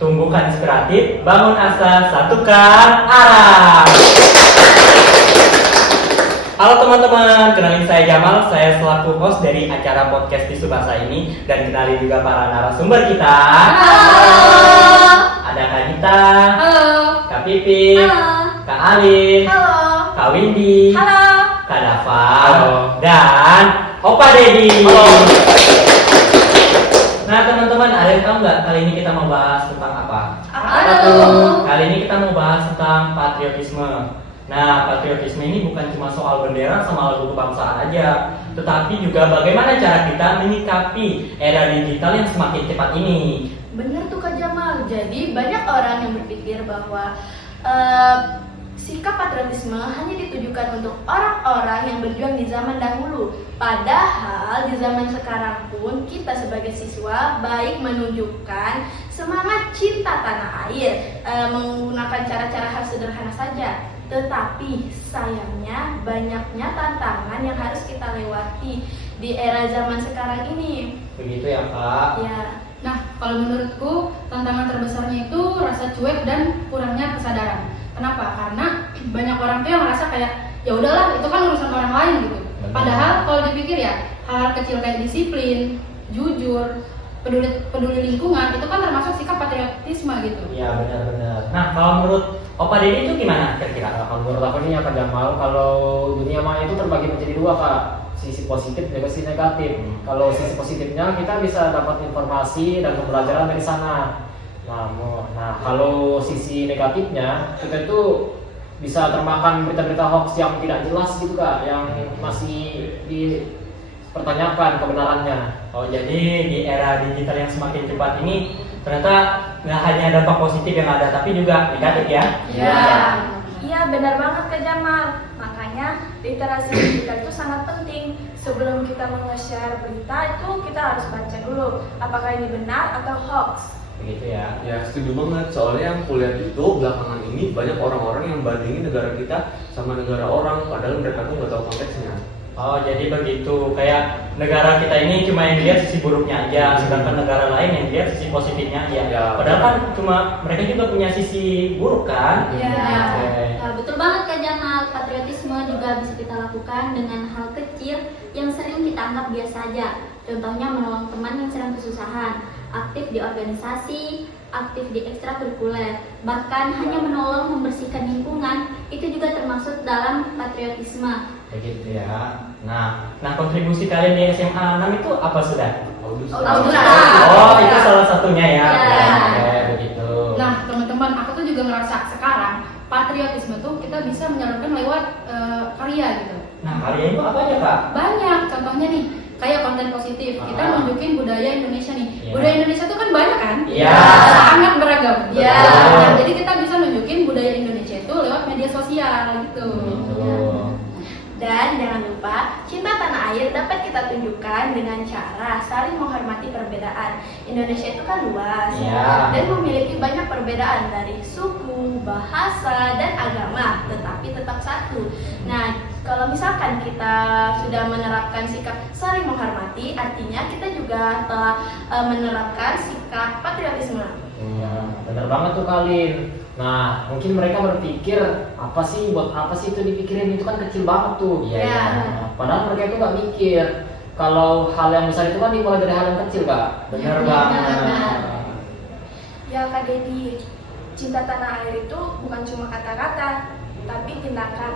tumbuhkan inspiratif, bangun asa, satukan arah. Halo teman-teman, kenalin saya Jamal, saya selaku host dari acara podcast Tisu Bahasa ini, dan kenalin juga para narasumber kita. Halo. Ada Kak Gita, Halo. Kak Pipi, Halo. Kak Alin, Halo. Kak Windy, Halo. Kak Dava, Halo. dan Opa Dedi. Halo. Nah teman-teman, ada yang tahu nggak kali ini kita mau bahas tentang apa? Apa tuh? Kali ini kita mau bahas tentang patriotisme. Nah, patriotisme ini bukan cuma soal bendera sama lagu kebangsaan aja, tetapi juga bagaimana cara kita menyikapi era digital yang semakin cepat ini. Bener tuh Kak Jamal. Jadi banyak orang yang berpikir bahwa sikap patriotisme hanya ditujukan untuk orang-orang yang berjuang di zaman dahulu. Padahal di zaman sekarang pun kita sebagai siswa baik menunjukkan semangat cinta tanah air menggunakan cara-cara hal sederhana saja. Tetapi sayangnya banyaknya tantangan yang harus kita lewati di era zaman sekarang ini. Begitu ya Kak? Ya. Nah, kalau menurutku tantangan terbesarnya itu rasa cuek dan kurangnya kesadaran. Kenapa? Karena banyak orang tuh yang merasa kayak ya udahlah itu kan urusan orang lain gitu. Benar. Padahal kalau dipikir ya hal kecil kayak disiplin, jujur, peduli lingkungan itu kan termasuk sikap patriotisme gitu. Iya benar-benar. Nah kalau menurut Opa Dedi itu gimana kira-kira? Kalau menurut aku nih ya Kak Jamal, kalau dunia maya itu terbagi menjadi dua Kak, sisi positif dan sisi negatif. Kalau sisi positifnya kita bisa dapat informasi dan pembelajaran dari sana. Nah kalau sisi negatifnya kita itu bisa termakan berita-berita hoax yang tidak jelas gitu Kak, yang masih dipertanyakan kebenarannya. Oh jadi di era digital yang semakin cepat ini ternyata nggak hanya dampak positif yang ada, tapi juga negatif ya? Iya benar banget Kak Jamal. Makanya literasi digital itu sangat penting. Sebelum kita nge-share berita itu kita harus baca dulu apakah ini benar atau hoax. Begitu ya? Ya setuju banget, soalnya yang kulihat itu belakangan ini banyak orang-orang yang bandingin negara kita sama negara orang, padahal mereka tuh nggak tahu konteksnya. Oh jadi begitu, kayak negara kita ini cuma yang dilihat sisi buruknya aja, sedangkan negara lain yang dilihat sisi positifnya aja. Ya. Padahal kan cuma mereka juga punya sisi buruk kan? Iya. Oke. Nah, betul banget Kak Jamal, patriotisme juga bisa kita lakukan dengan hal kecil yang sering kita anggap biasa aja. Contohnya menolong teman yang sedang kesusahan, aktif di organisasi, aktif di ekstrakurikuler, bahkan hanya menolong membersihkan lingkungan, itu juga termasuk dalam patriotisme. Begitu ya. Nah kontribusi kalian di SMA 6 itu apa sudah? Oh itu salah satunya ya. Ya. Oke, begitu. Nah, teman-teman, aku tuh juga ngerasa sekarang patriotisme tuh kita bisa menyalurkan lewat karya gitu. Nah karya itu apa aja Kak? Banyak, contohnya nih kayak konten positif. Kita nunjukin budaya Indonesia nih. Iya. Budaya Indonesia tuh kan banyak kan? Iya. Sangat beragam. Iya. Nah, jadi kita bisa nunjukin budaya Indonesia itu lewat media sosial gitu. Dan jangan lupa, cinta tanah air dapat kita tunjukkan dengan cara saling menghormati perbedaan. Indonesia itu kan luas dan memiliki banyak perbedaan dari suku, bahasa, dan agama, tetapi tetap satu. Nah, kalau misalkan kita sudah menerapkan sikap saling menghormati, artinya kita juga telah menerapkan sikap patriotisme. Bener banget tuh Kalin. Nah, mungkin mereka berpikir buat apa sih itu dipikirin, itu kan kecil banget tuh. Iya. Nah, padahal mereka itu nggak mikir kalau hal yang besar itu kan dimulai dari hal yang kecil Kak. Bener banget. Ya Kak Dedi, cinta tanah air itu bukan cuma kata-kata, tapi tindakan.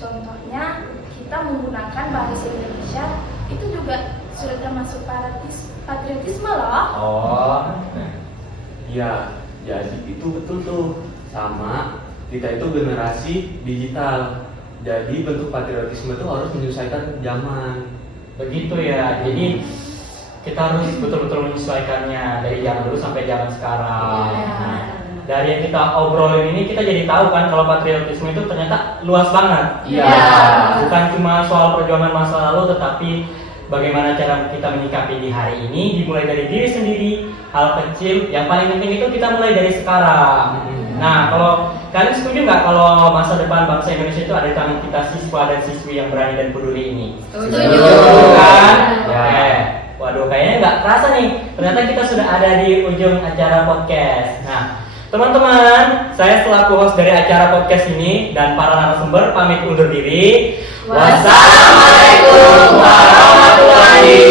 Contohnya, kita menggunakan bahasa Indonesia itu juga sudah termasuk patriotisme loh. Oh. Ya, jadi itu betul tuh. Sama, kita itu generasi digital. Jadi bentuk patriotisme itu harus menyesuaikan zaman. Begitu ya. Jadi kita harus betul-betul menyesuaikannya dari zaman dulu sampai zaman sekarang. Iya. Nah, dari yang kita obrolin ini kita jadi tahu kan kalau patriotisme itu ternyata luas banget. Iya. Bukan cuma soal perjuangan masa lalu, tetapi bagaimana cara kita menyikapi di hari ini, dimulai dari diri sendiri, hal kecil. Yang paling penting itu kita mulai dari sekarang. Nah, kalau kalian setuju nggak kalau masa depan bangsa Indonesia itu ada di tangan kita siswa dan siswi yang berani dan peduli ini? Setuju. Kan? Ya. Waduh, kayaknya nggak kerasa nih. Ternyata kita sudah ada di ujung acara podcast. Nah, Teman-teman, saya selaku host dari acara podcast ini dan para narasumber pamit undur diri. Wassalamualaikum warahmatullahi